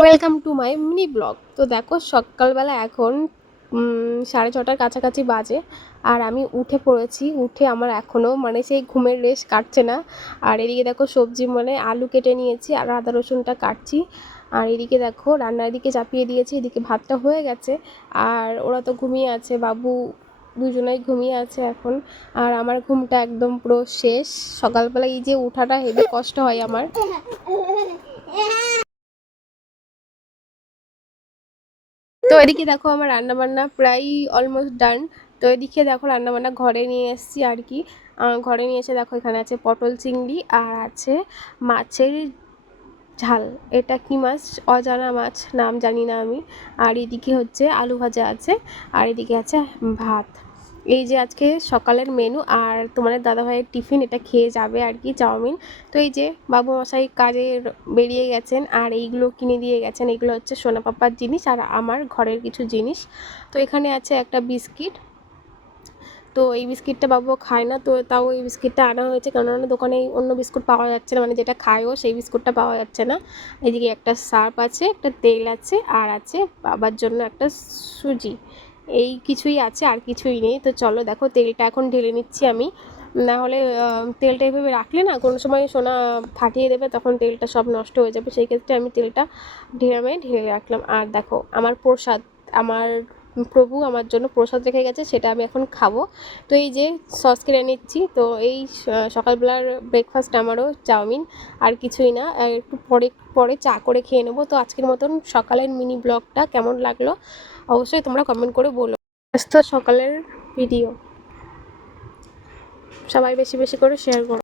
Welcome to my mini blog. তো দেখো সকালবেলা এখন 6:30টার কাছাকাছি বাজে, আর আমি উঠে পড়েছি। উঠে আমার এখনও মানে সেই ঘুমের রেশ কাটছে না। আর এদিকে দেখো সবজি মানে আলু কেটে নিয়েছি আর আদা রসুনটা কাটছি। আর এদিকে দেখো রান্নার দিকে চাপিয়ে দিয়েছি, এদিকে ভাতটা হয়ে গেছে। আর ওরা তো ঘুমিয়ে আছে, বাবু দুজনেই ঘুমিয়ে আছে এখন। আর আমার ঘুমটা একদম পুরো শেষ। সকালবেলা এই যে উঠাটা হেবি কষ্ট হয় আমার। তো এদিকে দেখো আমার রান্নাবান্না প্রায় অলমোস্ট ডান। তো এদিকে দেখো রান্নাবান্না ঘরে নিয়ে এসেছি আর কি। ঘরে নিয়ে এসে দেখো এখানে আছে পটল চিংড়ি আর আছে মাছের ঝাল। এটা কি মাছ, অজানা মাছ, নাম জানি না আমি। আর এদিকে হচ্ছে আলু ভাজা আছে, আর এদিকে আছে ভাত। এই যে আজকে সকালের মেনু। আর তোমাদের দাদাভাইয়ের টিফিন এটা খেয়ে যাবে আর কি, চাউমিন। তো এই যে বাবু মশাই কাজে বেরিয়ে গেছেন, আর এইগুলো কিনে দিয়ে গেছেন। এগুলো হচ্ছে সোনা পাপার জিনিস আর আমার ঘরের কিছু জিনিস। তো এখানে আছে একটা বিস্কিট। তো এই বিস্কিটটা বাবু খায় না, তো তাও এই বিস্কিটটা আনা হয়েছে, কেননা দোকানে অন্য বিস্কুট পাওয়া যাচ্ছে না, মানে যেটা খায়ও সেই বিস্কুটটা পাওয়া যাচ্ছে না। এদিকে একটা সার্ফ আছে, একটা তেল আছে, আর আছে বাবার জন্য একটা সুজি। এই কিছুই আছে, আর কিছুই নেই। তো চলো দেখো তেলটা এখন ঢেলে নিচ্ছি আমি। না হলে তেলটা এভাবে রাখলে না কোনো সময় সোনা ফাটিয়ে দেবে, তখন তেলটা সব নষ্ট হয়ে যাবে। সেই ক্ষেত্রে আমি তেলটা ঢেলে রাখলাম। আর দেখো আমার প্রসাদ, আমার প্রভু আমার জন্য প্রসাদ রেখে গেছে, সেটা আমি এখন খাবো। তো এই যে সস কিনে নিচ্ছি। তো এই সকালবেলার ব্রেকফাস্ট আমারও চাউমিন, আর কিছুই না। আর একটু পরে পরে চা করে খেয়ে নেবো। তো আজকের মতন সকালের মিনি ব্লগটা কেমন লাগলো অবশ্যই তোমরা কমেন্ট করে বলো। আজ তো সকালের ভিডিও, সবাই বেশি বেশি করে শেয়ার করো।